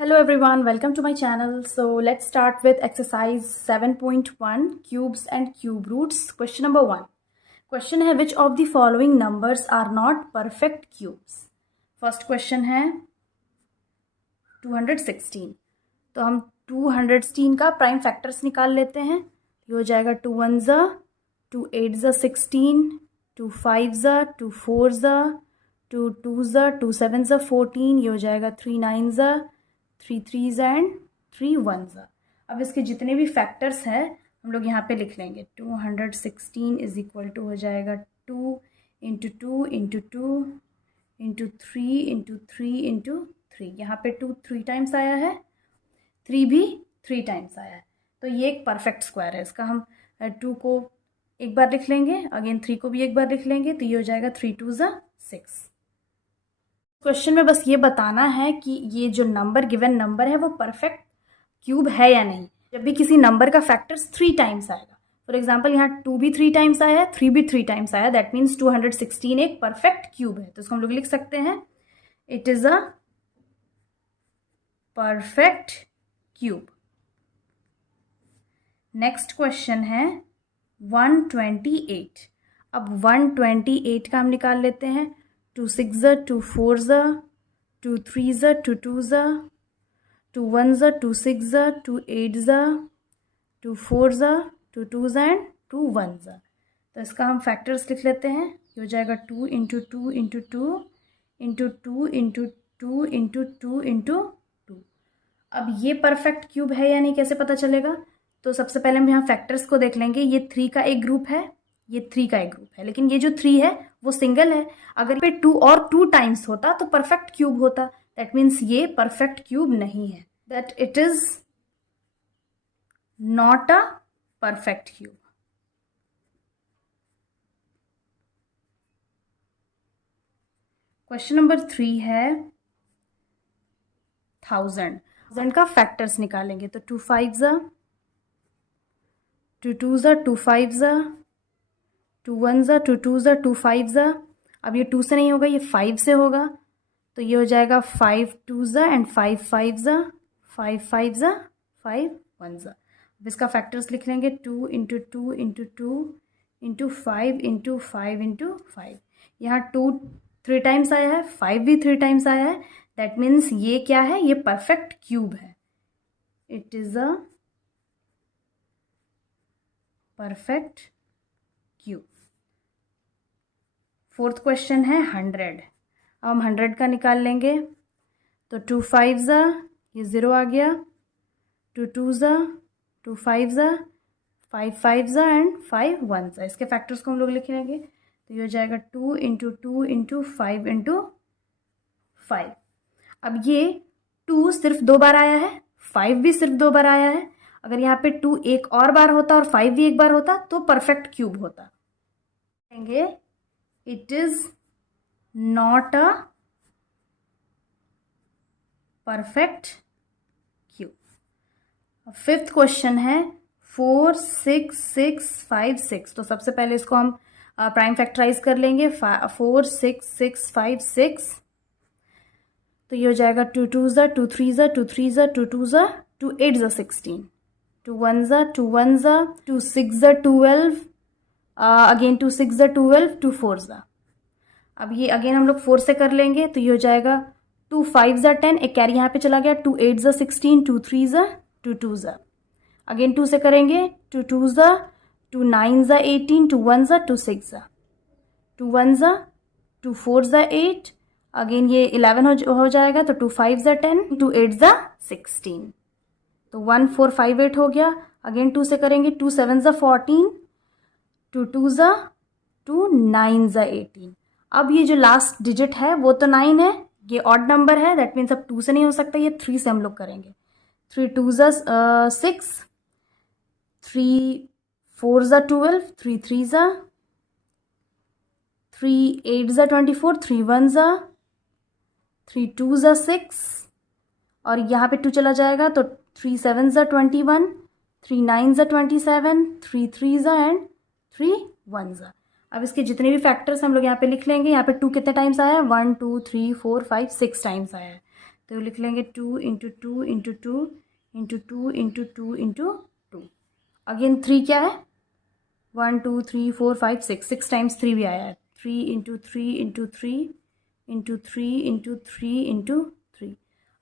Hello everyone, welcome to my channel. So let's start with exercise 7.1 cubes and cube roots. Question number 1. Question है which of the following numbers are not perfect cubes? First question है 216. तो हम 216 का prime factors निकाल लेते हैं. ये हो जाएगा 2 1 ज़ा, 2 8 ज़ा 16, 2 5 ज़ा, 2 4 ज़ा, 2 2 ज़ा, 2 7 ज़ा 14. ये हो जाएगा 3 9 ज़ा, 3 3 एंड 3 1. अब इसके जितने भी फैक्टर्स हैं हम लोग यहाँ पे लिख लेंगे. 216 इज इक्वल टू हो जाएगा 2 into 2 into 2 into 3 into 3 into 3. यहाँ पे 2 3 टाइम्स आया है, 3 भी 3 टाइम्स आया है. तो ये एक परफेक्ट स्क्वायर है. इसका हम 2 को एक बार लिख लेंगे, अगेन 3 को भी एक बार लिख लेंगे. तो ये हो जाएगा 3 2 ज़ा 6. क्वेश्चन में बस ये बताना है कि ये जो नंबर गिवन नंबर है वो परफेक्ट क्यूब है या नहीं. जब भी किसी नंबर का फैक्टर्स 3 टाइम्स आएगा, फॉर एग्जांपल यहाँ 2 भी 3 टाइम्स आया है, 3 भी 3 टाइम्स आया है, दैट मीन्स 216 एक परफेक्ट क्यूब है. तो इसको हम लोग लिख सकते हैं it is a perfect cube. Next question है 128. अब 128 का हम निकाल लेते हैं. 2 6 ज़ा, 2 4 ज़ा, 2 3 ज़ा, 2 2 ज़ा, 2 1 ज़ा, 2 6 ज़ा, 2 8 ज़ा, 2 4 ज़ा, 2 2 ज़ा एंड 2 1 ज़ा. तो इसका हम फैक्टर्स लिख लेते हैं. ये हो जाएगा 2 into 2 into 2 into 2 into 2 into 2 into 2. अब ये परफेक्ट क्यूब है या नहीं कैसे पता चलेगा? तो सबसे पहले हम यहाँ फैक्टर्स को देख लेंगे. ये 3 का एक ग्रुप है, ये 3 का एक ग्रुप है, लेकिन ये जो 3 है वो सिंगल है. अगर पे 2 और 2 टाइम्स होता तो परफेक्ट क्यूब होता. दैट मीन्स ये परफेक्ट क्यूब नहीं है. That it is not a perfect cube. Question number 3 है 1000 का फैक्टर्स निकालेंगे. तो 2 5 ज़ा, 2 2 ज़ा, 2 5 ज़ा, 2 1 ज़ा, 2 2 ज़ा, 2 5 ज़ा. अब ये 2 से नहीं होगा, ये 5 से होगा. तो ये हो जाएगा 5 2 ज़ा एंड 5 5 ज़ा, 5 5 ज़ा, 5 1 ज़ा. अब इसका फैक्टर्स लिख लेंगे. 2 into 2 into 2 into 5 into 5 into 5. यहाँ 2 3 टाइम्स आया है, 5 भी 3 टाइम्स आया है. दैट मीन्स ये क्या है? ये परफेक्ट क्यूब है. It is a perfect cube. Fourth question है 100. अब हम 100 का निकाल लेंगे. तो 2 5 ज़ा, ये 0 आ गया. 2 2 ज़ा, 2 5 ज़ा, 5 5 ज़ा एंड 5 1 ज़ा. इसके फैक्टर्स को हम लोग लिख लेंगे. तो ये हो जाएगा 2 इंटू 2 इंटू 5 इंटू 5. अब ये 2 सिर्फ 2 बार आया है, 5 भी सिर्फ 2 बार आया है. अगर यहाँ पे 2 एक और बार होता और 5 भी एक बार होता तो परफेक्ट क्यूब होता. कहेंगे it is not a perfect cube. Fifth question है 4 6 6 5 6. तो सबसे पहले इसको हम प्राइम फैक्टराइज कर लेंगे. 4 6 6 5 6. तो ये हो जाएगा 2 2 ज़ा, 2 3 ज़ा, 2 3 ज़ा, 2 2 ज़ा, 2 8 ज़ा 16, 2 1 ज़ा, 2 1 ज़ा, 2 6 ज़ा 12, अगेन 2 6 ज़ा 12, 2 4 ज़ा. अब ये अगेन हम लोग 4 से कर लेंगे. तो ये हो जाएगा 2 5 ज़ा 10, एक कैरी यहाँ पे चला गया. 2 8 ज़ा 16, 2 3 ज़ा, 2 2 ज़ा. अगेन 2 से करेंगे. 2 2 ज़ा, 2 9 ज़ा 18, 2 1 ज़ा, 2 6 ज़ा, 2 1 ज़ा, 2 4 ज़ा 8. अगेन ये 11 हो जाएगा. तो 2 5 ज़ा 10, 2 8 ज़ा 16. तो 1 4 5 8 हो गया. अगेन 2 से करेंगे. 2 7 ज़ा 14, 2 2 ज़ा, 2 9 ज़ा 18. अब ये जो लास्ट डिजिट है वो तो 9 है, ये ऑड नंबर है. दैट मीन्स अब 2 से नहीं हो सकता, ये 3 से हम लोग करेंगे. 3 2 ज़ा 6, 3 4 ज़ा 12, 3 3 ज़ा, 3 8 ज़ा 24, 3 1 ज़ा, 3 2 ज़ा 6 और यहाँ पे 2 चला जाएगा. तो 3 7 ज़ा 21, 3 9 ज़ा 27, 3 3 ज़ा एंड 3 1 ज़ा. अब इसके जितने भी फैक्टर्स हम लोग यहाँ पे लिख लेंगे. यहाँ पे 2 कितने टाइम्स आया है? 1 2 3 4 5 6 टाइम्स आया है. तो लिख लेंगे 2 into 2 into 2 into 2 into 2 into 2। Again 3 क्या है, 1 2 3 4 5 6 टाइम्स 3 भी आया है। 3 into 3 into 3 into 3 into 3 into 3।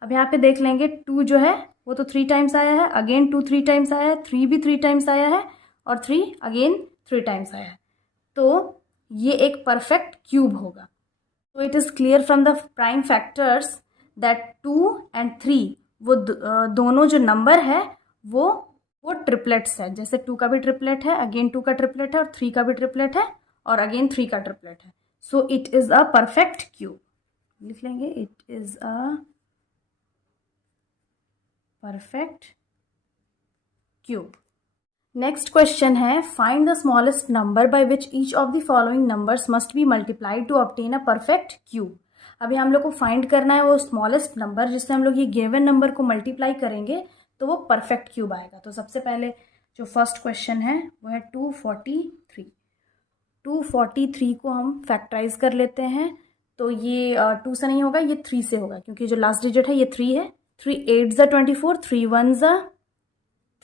अब यहाँ पे देख लेंगे 2 जो है वो तो 3 टाइम्स आया है, अगेन 2 3 टाइम्स आया है, 3 भी 3 टाइम्स आया है, और 3 अगेन 3 टाइम्स आया है। तो ये एक परफेक्ट क्यूब होगा। तो it is clear from the prime factors that 2 and 3 वो दोनों जो नंबर है वो ट्रिपलेट्स है। जैसे 2 का भी ट्रिपलेट है, अगेन 2 का ट्रिपलेट है, और 3 का भी ट्रिपलेट है, और अगेन 3 का ट्रिपलेट है। So it is a perfect cube. लिख लेंगे it is a perfect cube. Next question है, find the smallest number by which each of the following numbers must be multiplied to obtain a perfect cube. अभी हम लोग को find करना है वो स्मॉलेस्ट नंबर जिससे हम लोग ये गिवन नंबर को मल्टीप्लाई करेंगे तो वो परफेक्ट क्यूब आएगा। तो सबसे पहले जो फर्स्ट क्वेश्चन है वो है 243। 243 को हम फैक्टराइज कर लेते हैं। तो ये 2 से नहीं होगा, ये 3 से होगा, क्योंकि जो लास्ट डिजिट है ये 3 है। 3 8 ज़ा 24, 3 1 ज़ा,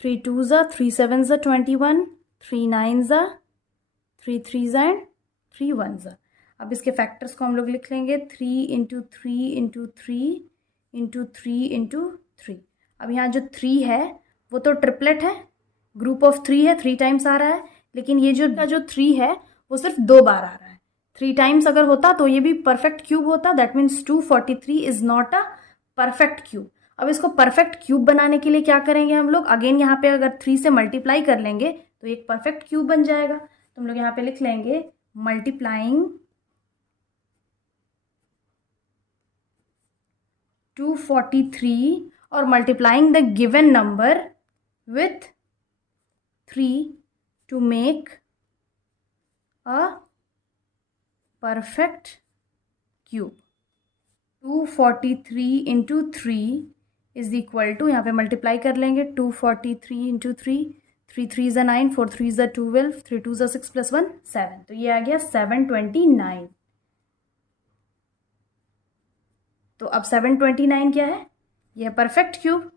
3 2 ज़ा, 3 7 ज़ा 21, 3 9 ज़ा, 3 3 ज़ा एंड 3 1 ज़ा। अब इसके फैक्टर्स को हम लोग लिख लेंगे 3 इंटू 3 इंटू 3 इंटू 3 इंटू 3। अब यहाँ जो 3 है वो तो ट्रिपलेट है, ग्रुप ऑफ 3 है, 3 टाइम्स आ रहा है। लेकिन ये जो 3 है वो सिर्फ 2 बार आ रहा है। 3 टाइम्स अगर होता तो ये भी परफेक्ट क्यूब होता। That means 243 is not a perfect cube. अब इसको परफेक्ट क्यूब बनाने के लिए क्या करेंगे हम लोग, अगेन यहाँ पे अगर 3 से मल्टीप्लाई कर लेंगे तो एक परफेक्ट क्यूब बन जाएगा। तो हम लोग यहाँ पे लिख लेंगे मल्टीप्लाइंग 243 और multiplying the given number with 3 to make a perfect cube। 243 into 3 is equal to, यहाँ पे मल्टीप्लाई कर लेंगे 243 इंटू 3, 3 3 ज़ा 9, 4 3 ज़ा 12, 3 2 ज़ा 6 प्लस 1 7। तो ये आ गया 729। तो अब 729 क्या है, यह है perfect cube.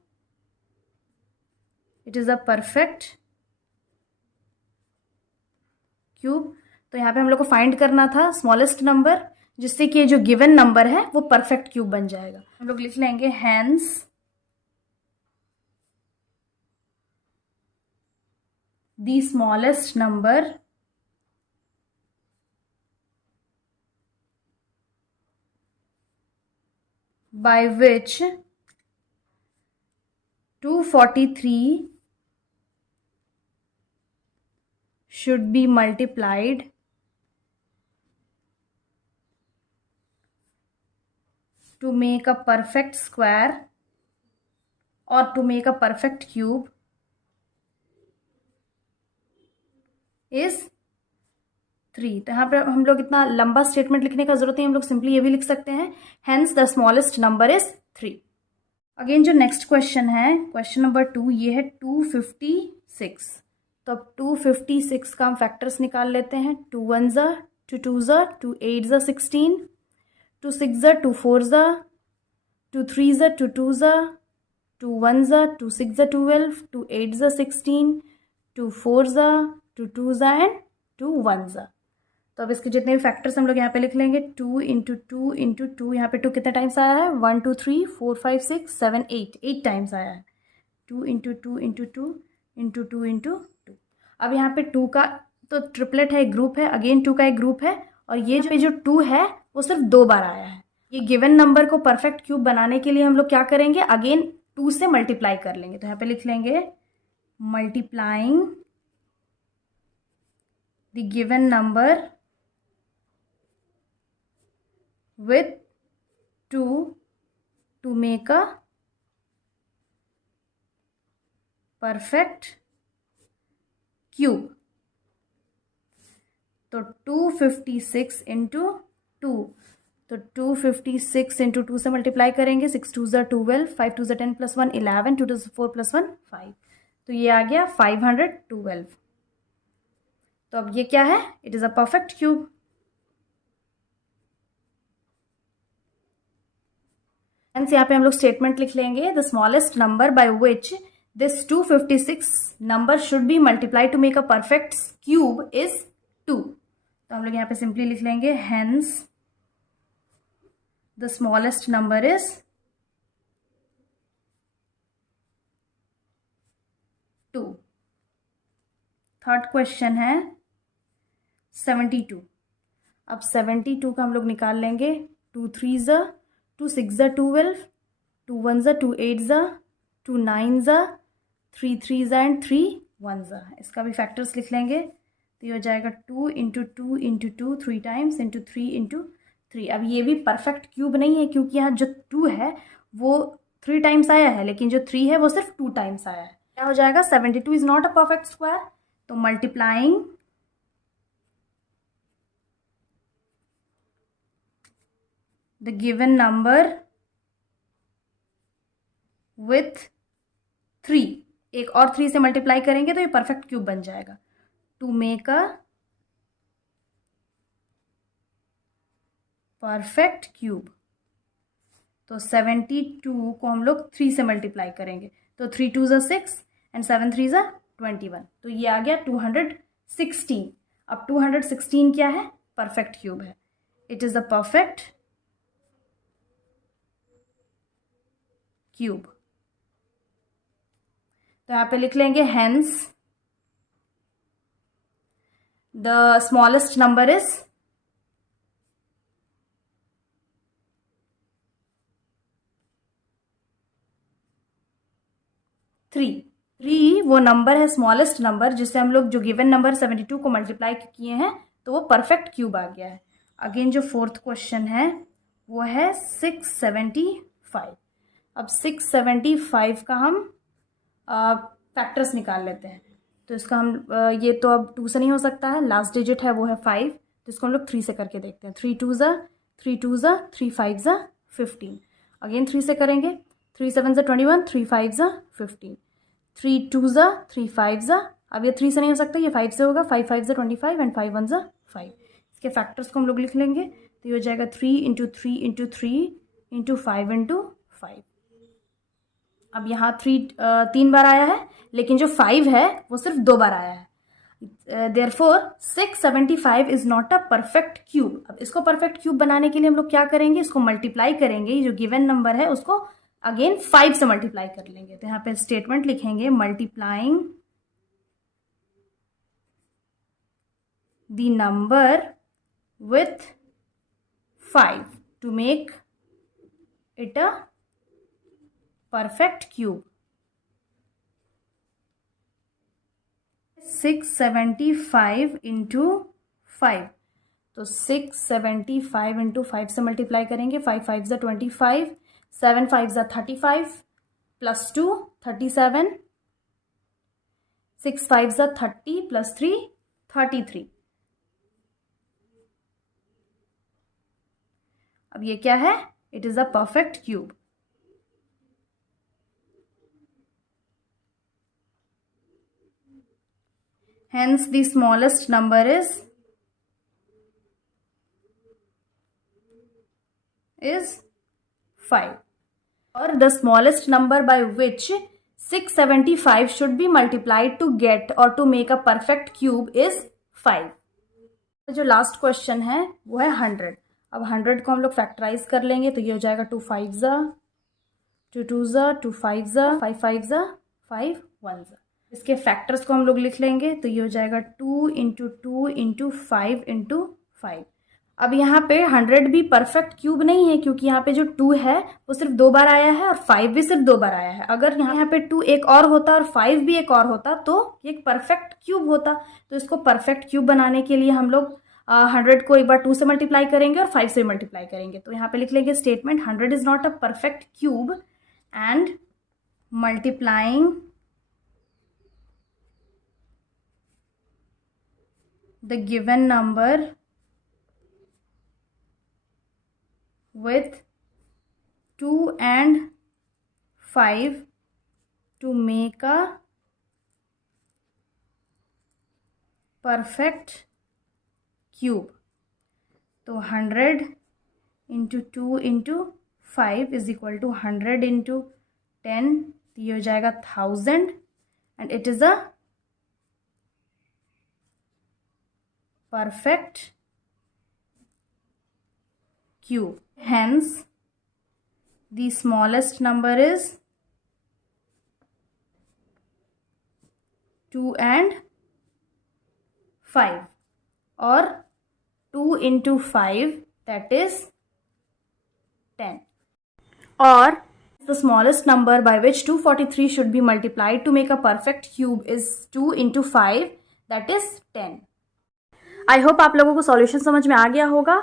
It is a perfect cube. तो यहाँ पे हम लोग को फाइंड करना था स्मॉलेस्ट नंबर जिससे कि जो गिवन नंबर है वो परफेक्ट क्यूब बन जाएगा। हम लोग लिख लेंगे hence the smallest number by which 243 should be multiplied to make a perfect square or to make a perfect cube is 3। तो यहाँ पर हम लोग इतना लंबा स्टेटमेंट लिखने का जरूरत नहीं, हम लोग सिंपली ये भी लिख सकते हैं hence the smallest number is 3। Again जो नेक्स्ट क्वेश्चन है, क्वेश्चन नंबर 2, ये है 256। तो अब 256 का हम फैक्टर्स निकाल लेते हैं। 2 1 ज़ा, 2 2 ज़ा, 2 8 ज़ा 16, 2 6 ज़ा, 2 4 ज़ा, 2 3 ज़ा, 2 2 ज़ा, 2 1 ज़ा, 2 6 ज़ा 12, 2 8 ज़ा 16, 2 4 ज़ा, 2 2 ज़ा एंड 2 1 ज़ा। तो अब इसके जितने भी फैक्टर्स हम लोग यहाँ पे लिख लेंगे 2 इंटू 2 इंटू 2। यहाँ पे 2 कितने टाइम्स आया है, 1 2 3 4 5 6 7 8 टाइम्स आया है। 2 इंटू 2 इंटू 2 इंटू 2 इंटू 2। अब यहाँ पे 2 का तो ट्रिपलेट है, एक ग्रुप है, अगेन 2 का एक ग्रुप है, और ये जो 2 है वो सिर्फ 2 बार आया है। ये गिवन नंबर को परफेक्ट क्यूब बनाने के लिए हम लोग क्या करेंगे, अगेन 2 से मल्टीप्लाई कर लेंगे। तो यहाँ पे लिख लेंगे multiplying the given number with 2 to make a perfect cube। तो 256 इंटू 2, तो 256 इंटू 2 से मल्टीप्लाई करेंगे, 6 2 ज़ा 12, 5 2 ज़ा 10 प्लस 1 11, 2 2 ज़ा 4 प्लस 1 5। तो ये आ गया 512। तो अब ये क्या है, it is a perfect cube. Hence यहाँ पे हम लोग स्टेटमेंट लिख लेंगे, the smallest number by which this 256 number should be multiply two make a perfect cube is 2। तो हम लोग यहाँ पे सिंपली लिख लेंगे hence the smallest number is 2। Third question है 72। अब 72 का हम लोग निकाल लेंगे, 2 3 ज़ा 2 6 ज़ा 12, 2 1 ज़ा 2 8 ज़ा 2 9 ज़ा 3 3 ज़ा एंड 3 1 ज़ा। इसका भी फैक्टर्स लिख लेंगे, तो ये हो जाएगा 2 into 2 into 2 3 times into 3 into 3। अब ये भी परफेक्ट क्यूब नहीं है क्योंकि यहाँ जो 2 है वो 3 टाइम्स आया है, लेकिन जो 3 है वो सिर्फ 2 टाइम्स आया है। क्या हो जाएगा, 72 is not a perfect square. तो multiplying the given number with 3, एक और 3 से मल्टीप्लाई करेंगे तो ये परफेक्ट क्यूब बन जाएगा। To make a perfect cube, तो 72 को हम लोग 3 से मल्टीप्लाई करेंगे, तो 3 2 ज़ा 6 एंड 7 3 ज़ा 21, तो ये आ गया 216। अब 216 क्या है, परफेक्ट क्यूब है। It is a perfect cube. तो यहाँ पे लिख लेंगे hence the smallest number is 3। 3 वो नंबर है, स्मॉलेस्ट नंबर, जिससे हम लोग जो गिवन नंबर 72 को मल्टीप्लाई किए हैं तो वो परफेक्ट क्यूब आ गया है। अगेन जो फोर्थ क्वेश्चन है वो है 675। अब 675 का हम फैक्टर्स निकाल लेते हैं। तो इसका हम ये तो अब 2 से नहीं हो सकता है, लास्ट डिजिट है वो है 5, तो इसको हम लोग 3 से करके देखते हैं। 3 2 ज़ा 3 2 ज़ा 3 5 ज़ा 15। अगेन 3 से करेंगे, 3 7 ज़ा 21 3 5 ज़ा 15, 3 2 ज़ा 3 5 ज़ा, अब ये 3 से नहीं हो सकता, ये 5 से होगा, 5 5 ज़ा 25 एंड 5 1 ज़ा 5। इसके फैक्टर्स को हम लोग लिख लेंगे, तो ये हो जाएगा 3 इंटू 3 इंटू 3 इंटू 5 इंटू 5। अब यहाँ 3 बार आया है, लेकिन जो 5 है वो सिर्फ 2 बार आया है। Therefore 675 is not a perfect cube. अब इसको परफेक्ट क्यूब बनाने के लिए हम लोग क्या करेंगे, इसको मल्टीप्लाई करेंगे, जो गिवन नंबर है उसको अगेन 5 से मल्टीप्लाई कर लेंगे। तो यहाँ पे स्टेटमेंट लिखेंगे, multiplying the number with 5 to make it a perfect cube. 675 into 5, तो 675 इंटू 5 से मल्टीप्लाई करेंगे, 5 5 ज़ा 25, 7 5 ज़ा 35 प्लस 2 37, 6 5 ज़ा 30 प्लस 3 33। अब ये क्या है, it is a perfect cube. Hence the smallest number is 5, or the smallest number by which 675 should be multiplied to get or to make a perfect cube is 5। जो last question है वो है 100। अब 100 को हम लोग फैक्टराइज कर लेंगे, तो ये हो जाएगा 2 5 ज़ा 2 2 ज़ा 2 5 ज़ा 5 5 ज़ा 5 1 ज़ा। इसके फैक्टर्स को हम लोग लिख लेंगे, तो ये हो जाएगा 2 इंटू 2 इंटू 5 इंटू 5। अब यहाँ पे 100 भी परफेक्ट क्यूब नहीं है क्योंकि यहाँ पे जो 2 है वो सिर्फ 2 बार आया है और 5 भी सिर्फ 2 बार आया है। अगर यहाँ पे 2 एक और होता और 5 भी एक और होता तो ये एक परफेक्ट क्यूब होता। तो इसको परफेक्ट क्यूब बनाने के लिए हम लोग 100 को एक बार 2 से मल्टीप्लाई करेंगे और 5 से मल्टीप्लाई करेंगे। तो यहाँ पे लिख लेंगे statement, 100 is not a perfect cube and multiplying the given number with 2 and 5 to make a perfect cube। तो 100 into 2 into 5 is equal to 100 into 10, तो ये हो जाएगा 1000 and it is a perfect cube. Hence, the smallest number is 2 and 5, or 2 into 5, that is 10. Or the smallest number by which 243 should be multiplied to make a perfect cube is 2 into 5, that is 10. I hope आप लोगों को solution समझ में आ गया होगा.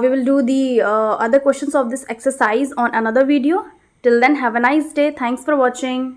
We will do the other questions of this exercise on another video. Till then have a nice day. Thanks for watching.